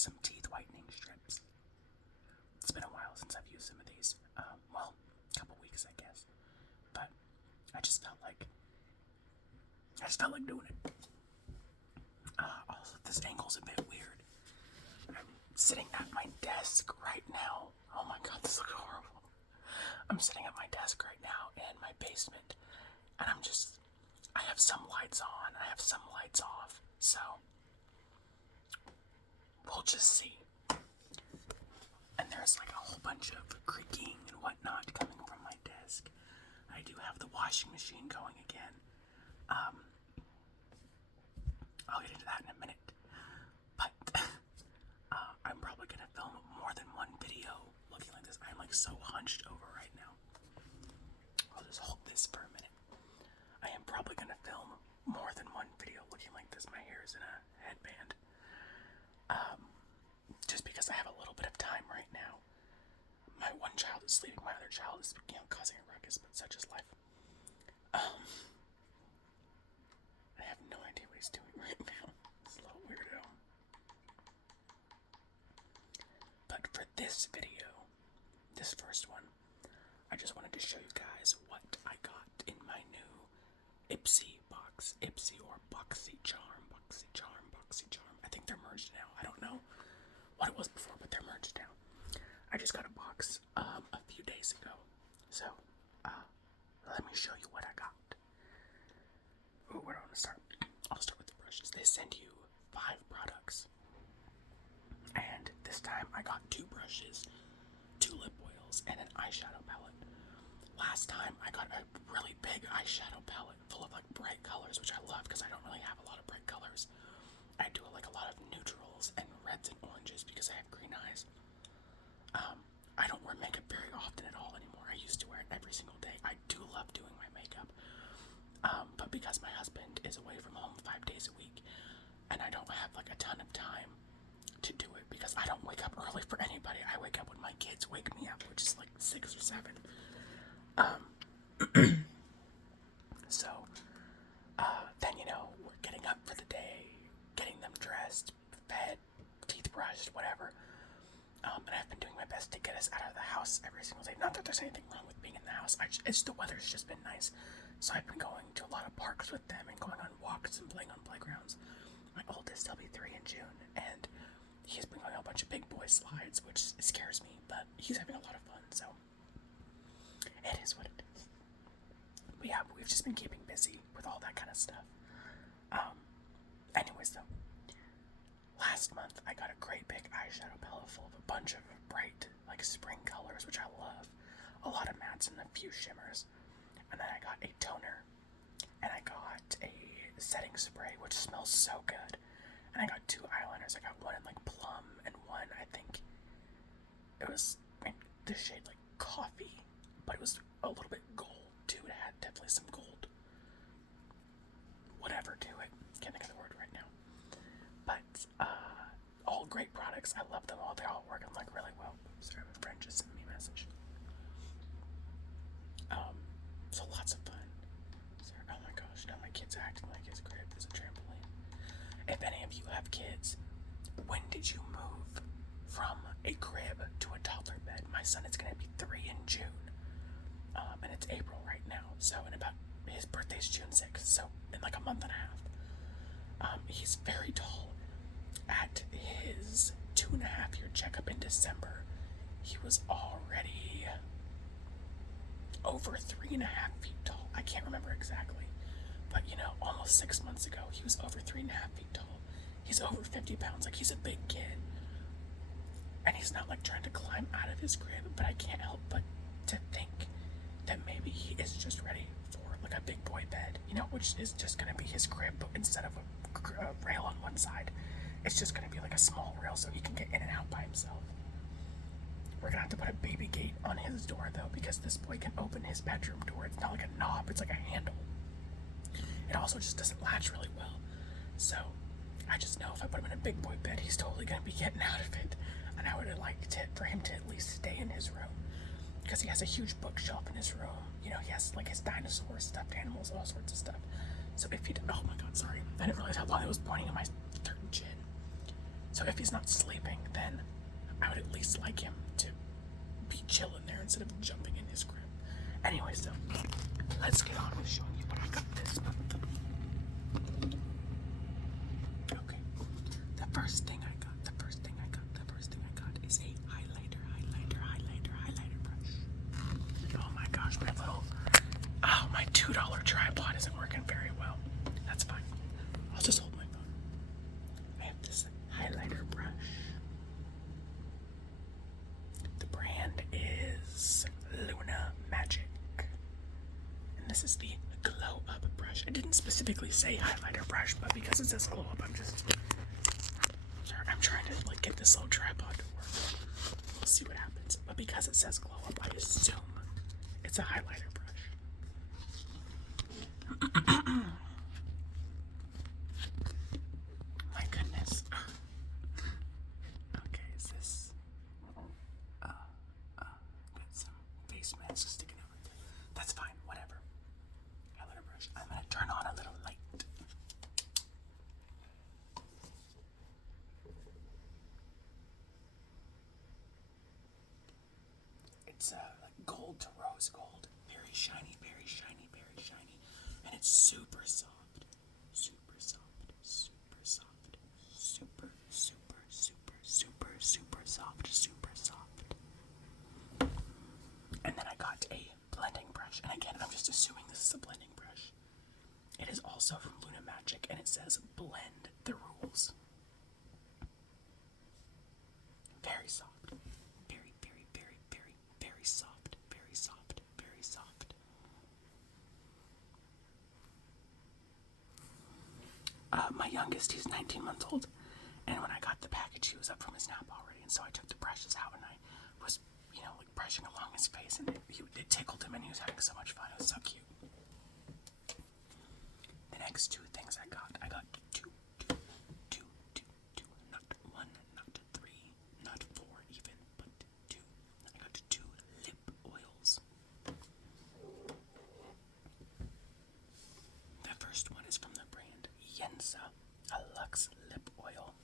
some teeth whitening strips. It's been a while since I've used some of these. Well, a couple weeks, I guess. But I just felt like doing it. Also, this angle's a bit weird. I'm sitting at my desk right now. Oh my god, this looks horrible. I'm sitting at my desk right now in my basement, and I have some lights on, I have some lights off, so we'll just see. And there's like a whole bunch of creaking and whatnot coming from my desk. I do have the washing machine going again. I'll get into that in a minute. But I'm probably gonna film more than one video looking like this. I'm like so hunched over right now. I'll just hold this for a minute. I am probably gonna film more than one video looking like this. My hair is in a headband. Just because I have a little bit of time right now. My one child is sleeping, my other child is, causing a ruckus, but such is life. I have no idea what he's doing right now. It's a little weirdo. But for this video, this first one, I just wanted to show you guys what I got in my new Ipsy box. Ipsy or BoxyCharm. BoxyCharm. I think they're merged now. I don't know what it was before, but they're merged now. I just got a box a few days ago. So, let me show you what I got. Ooh, where do I want to start? I'll start with the brushes. They send you 5 products. And this time I got 2 brushes, 2 lip oils, and an eyeshadow palette. Last time I got a really big eyeshadow palette full of like bright colors, which I love because I don't really have a lot of bright colors. I do like a lot of neutrals and reds and oranges because I have green eyes. I don't wear makeup very often at all anymore. I used to wear it every single day. I do love doing my makeup. But because my husband is away from home 5 days a week, and I don't have like a ton of time to do it because I don't wake up early for anybody. I wake up when my kids wake me up, which is like 6 or 7. So, then, we're getting up for the day, getting them dressed, fed, teeth brushed, whatever. And I've been doing my best to get us out of the house every single day. Not that there's anything wrong with being in the house. It's the weather's just been nice. So I've been going to a lot of parks with them and going on walks and playing on playgrounds. My oldest, he'll be 3 in June, and he's been going on a bunch of big boy slides, which scares me, but he's having a lot of fun, so it is what it is. But yeah, we've just been keeping busy with all that kind of stuff. Anyways, though, last month I got a great big eyeshadow palette full of a bunch of bright, like spring colors, which I love. A lot of mattes and a few shimmers. And then I got a toner, and I got a setting spray, which smells so good. And I got 2 eyeliners. I got one in like plum, and one, I think, it was in the shade like coffee, but it was a little bit gold too. It had definitely some gold, whatever to it. Can't think of the word right now. But all great products. I love them all. They all work like really well. Sorry, my friend just sent me a message. So lots of fun. Sorry, oh my gosh, now my kid's acting like his crib is a trampoline. If any of you have kids, when did you move from a crib to a toddler bed? My son is going to be 3 in June, and it's April right now, so his birthday's June 6th, so in like a month and a half. He's very tall. At his 2.5-year checkup in December, he was already over 3.5 feet tall. I can't remember exactly, but almost 6 months ago, he was over 3.5 feet tall. He's over 50 pounds, like he's a big kid. And he's not like trying to climb out of his crib, but I can't help but to think that maybe he is just ready for like a big boy bed, which is just gonna be his crib, but instead of a rail on one side, it's just gonna be like a small rail so he can get in and out by himself. We're gonna have to put a baby gate on his door though, because this boy can open his bedroom door. It's not like a knob, it's like a handle. It also just doesn't latch really well. So I just know if I put him in a big boy bed, he's totally gonna be getting out of it. And I would like for him to at least stay in his room, because he has a huge bookshelf in his room. He has like his dinosaurs, stuffed animals, all sorts of stuff. So if he oh my god, sorry, I didn't realize how long it was pointing in my third chin. So if he's not sleeping, then I would at least like him to be chilling there instead of jumping in his crib. Anyway, so let's get on with showing you what I got this month. Okay, the first thing I got is a highlighter brush. Oh my gosh, my $2 tripod isn't working very well. That's fine. I'll just hold my phone. I have this highlighter brush. The brand is Luna Magic. And this is the Glow Up brush. I didn't specifically say highlighter brush, but because it says Glow Up, I'm trying to like get this little tripod to work. We'll see what happens. But because it says Glow Up, I assume it's a highlighter brush. My goodness. Okay, is this got some face masks sticking over there. That's fine, whatever. Highlighter brush. I'm gonna turn on a little light. It's like gold to rose gold. Very shiny, very shiny, very shiny. And it's super soft. Super soft. Super soft. Super, super, super, super, super soft. Super soft. And then I got a blending brush. And again, I'm just assuming this is a blending brush. It is also from Luna Magic, and it says blend the rules. Very soft. Very, very, very, very, very soft. Very soft. Very soft. My youngest, he's 19 months old, and when I got the package, he was up from his nap already, and so I took the brushes out, and I was, like brushing along his face, and it tickled him, and he was having so much fun. It was so cute. The next two things I got two, not one, not three, not four even, but two. I got two lip oils. The first one is from the brand Yensa, a Luxe lip oil.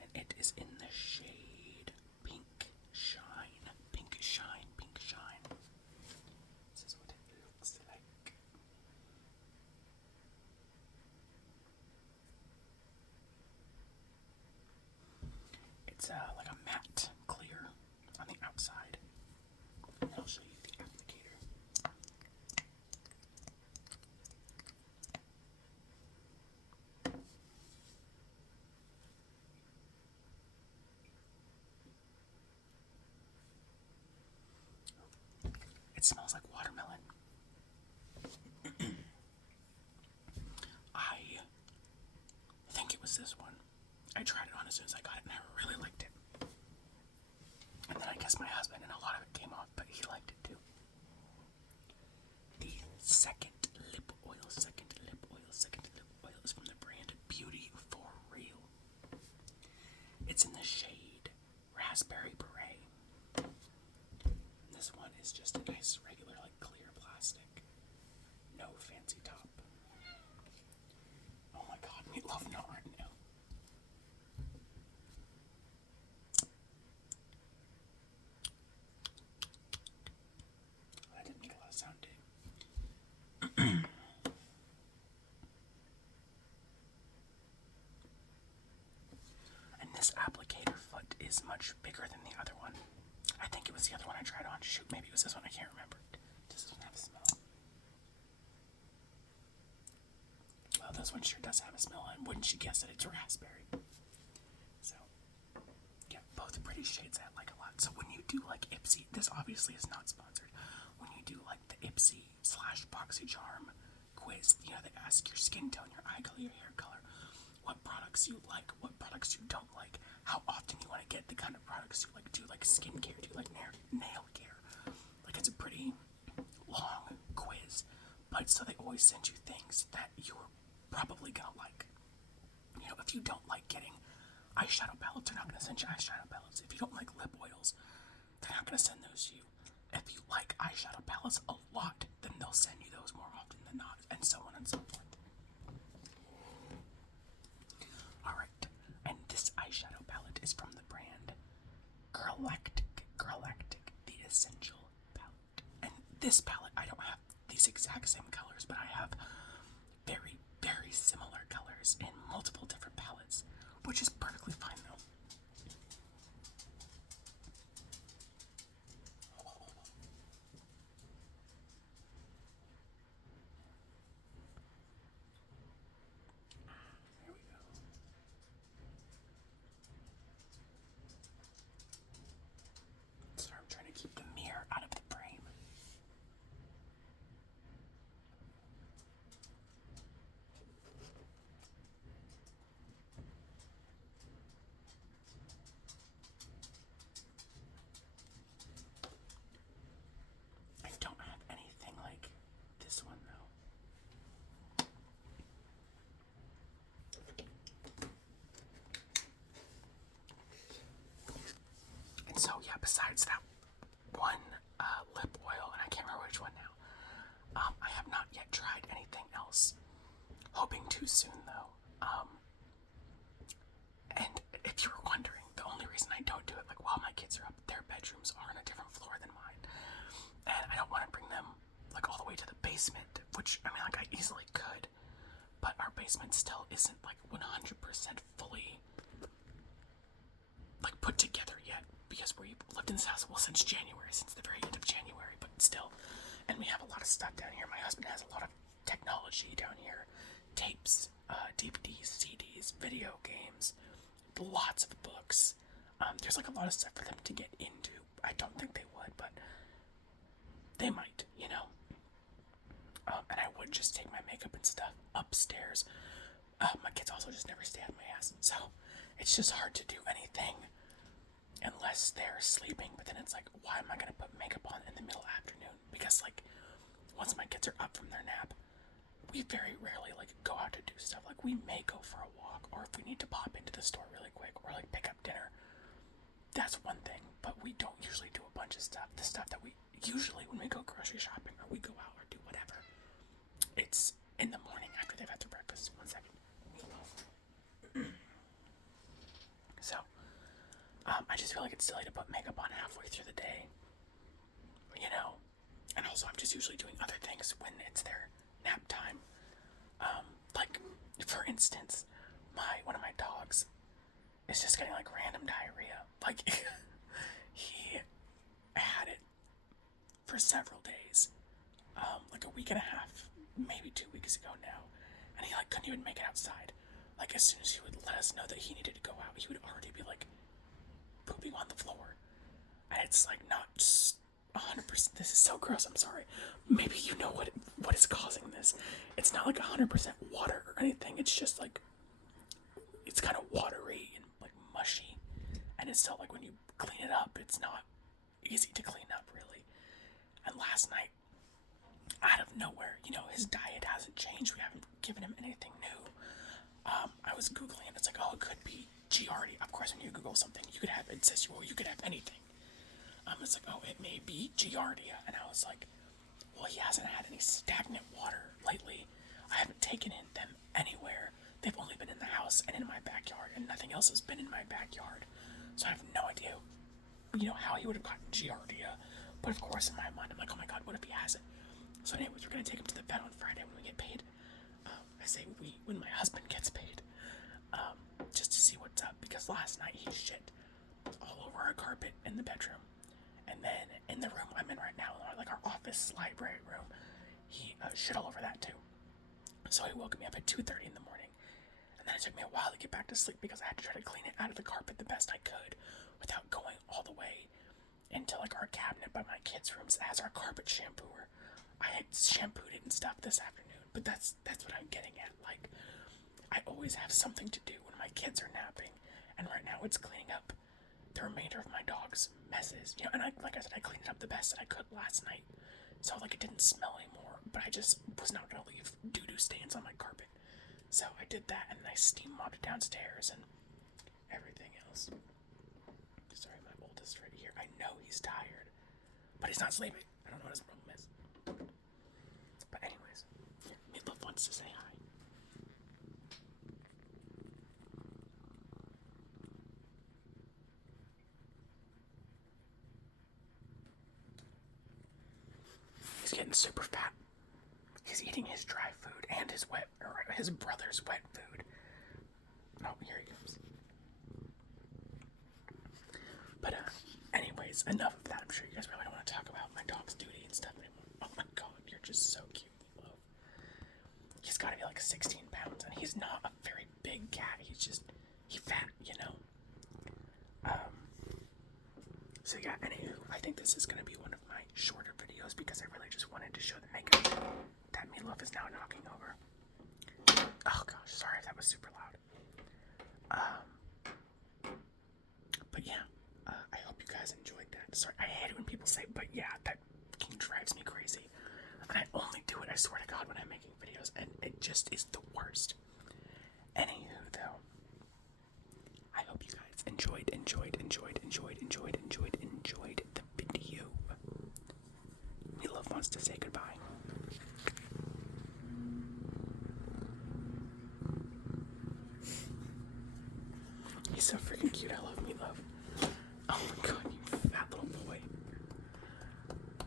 And it is in the shade Pink Shine. Pink Shine, Pink Shine. This is what it looks like. It's like a matte clear on the outside. And I'll show you the applicator. It smells like watermelon. I think it was this one. I tried it on as soon as I got it, and I really liked it. And then I guess my husband, and a lot of it came off, but he liked it too. The second lip oil is from the brand Beauty for Real. It's in the shade Raspberry Beret. This one is just a nice, regular, like clear plastic. No fancy top. Oh my god, we love Nut right now. That didn't make a lot of sound, did it? And this applicator foot is much bigger than the other one. I think it was the other one I tried on. Shoot, maybe it was this one. I can't remember. Does this one have a smell? Well, this one sure does have a smell, and wouldn't you guess that it's raspberry? So, yeah, both pretty shades I like a lot. So when you do like Ipsy, this obviously is not sponsored. When you do like the Ipsy / BoxyCharm quiz, they ask your skin tone, your eye color, your hair color, what products you like, what products you don't like, how often you want to get the kind of products you like. Do you like skincare? Do you like nail care? Like, it's a pretty long quiz, but so they always send you things that you're probably gonna like. If you don't like getting eyeshadow palettes, they're not gonna send you eyeshadow palettes. If you don't like lip oils, they're not gonna send those to you. If you like eyeshadow palettes a lot, then they'll send you those more often than not, and so on and so forth. Alright, this palette, I don't have these exact same colors, but I have very, very similar colors in multiple different palettes, which is perfectly fine though. Here we go. Sorry, I'm trying to keep the mirror out of the frame. I don't have anything like this one though. And so yeah, besides that one lip oil, and I can't remember which one now, I have not yet tried anything else. Hoping to soon though. And if you were wondering, the only reason I don't do it, like while my kids are up, their bedrooms are on a different floor than mine, and I don't want to bring them like all the way to the basement, which I mean, like I easily could, but our basement still isn't like 100% fully like put together yet, because we lived in this house since January, since the very end of January, but still, and we have a lot of stuff down here. My husband has a lot of technology down here, tapes, DVDs, CDs, video games, lots of books. There's like a lot of stuff for them to get into. I don't think they would, but they might, you know. And I would just take my makeup and stuff upstairs. My kids also just never stay on my ass, so it's just hard to do anything unless they're sleeping. But then it's like, why am I gonna put makeup on in the middle afternoon? Because like, once my kids are up from their nap, we very rarely like go out to do stuff. Like we may go for a walk, or if we need to pop into the store really quick, or like pick up dinner. That's one thing, but we don't usually do a bunch of stuff. The stuff that we usually, when we go grocery shopping or we go out or do whatever, it's in the morning after they've had their breakfast. 1 second. So, I just feel like it's silly to put makeup on halfway through the day, you know. And also, I'm just usually doing other things when it's their nap time. Like, for instance, one of my dogs is just getting like random diarrhea. Like, he had it for several days, like a week and a half, maybe 2 weeks ago now, and he like couldn't even make it outside. Like as soon as he would let us know that he needed to go out, he would already be like pooping on the floor, and it's like not just 100%. This is so gross. I'm sorry. Maybe you know what is causing this. It's not like 100% water or anything. It's just like it's kind of watery and like mushy, and it's still like when you clean it up, it's not easy to clean up really. And last night, out of nowhere, you know, his diet hasn't changed. We haven't given him anything new. I was Googling it. It's like, oh, it could be Giardia. Of course, when you Google something, you could have, it says, well, you could have anything. It's like, oh, it may be Giardia. And I was like, well, he hasn't had any stagnant water lately. I haven't taken them anywhere. They've only been in the house and in my backyard, and nothing else has been in my backyard. So I have no idea, you know, how he would have gotten Giardia. But of course, in my mind, I'm like, oh my god, what if he has it? So anyways, we're going to take him to the vet on Friday when we get paid. I say when my husband gets paid. Just to see what's up, because last night he shit all over our carpet in the bedroom. And then in the room I'm in right now, like our office library room, he shit all over that too. So he woke me up at 2:30 in the morning. And then it took me a while to get back to sleep because I had to try to clean it out of the carpet the best I could without going all the way into like our cabinet by my kids' rooms that has our carpet shampooer. I had shampooed it and stuff this afternoon, but that's what I'm getting at. Like, I always have something to do when my kids are napping, and right now it's cleaning up the remainder of my dog's messes. You know, and like I said, I cleaned it up the best that I could last night, so like it didn't smell anymore. But I just was not gonna leave doo-doo stains on my carpet, so I did that, and then I steam mopped downstairs and everything else. Sorry, my oldest right here. I know he's tired, but he's not sleeping. I don't know what his problem is. But anyways, Meatloaf wants to say hi. getting super fat. He's eating his dry food and his brother's wet food. Oh, here he goes. But anyways, enough of that. I'm sure you guys probably don't want to talk about my dog's duty and stuff anymore. Oh my god, you're just so cute, Love. He's got to be like 16 pounds, and he's not a very big cat. He's fat, you know. So yeah, anywho, I think this is going to be one of my shorter videos because I really just wanted to show the makeup that Meatloaf is now knocking over. Oh gosh, sorry if that was super loud. But yeah, I hope you guys enjoyed that. Sorry, I hate it when people say, but yeah, that drives me crazy. And I only do it, I swear to God, when I'm making videos, and it just is the worst. Anywho, though, I hope you guys enjoyed the video. Meatloaf wants to say goodbye. He's so freaking cute. I love Meatloaf. Oh my god, you fat little boy.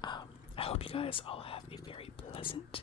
I hope you guys all have a very pleasant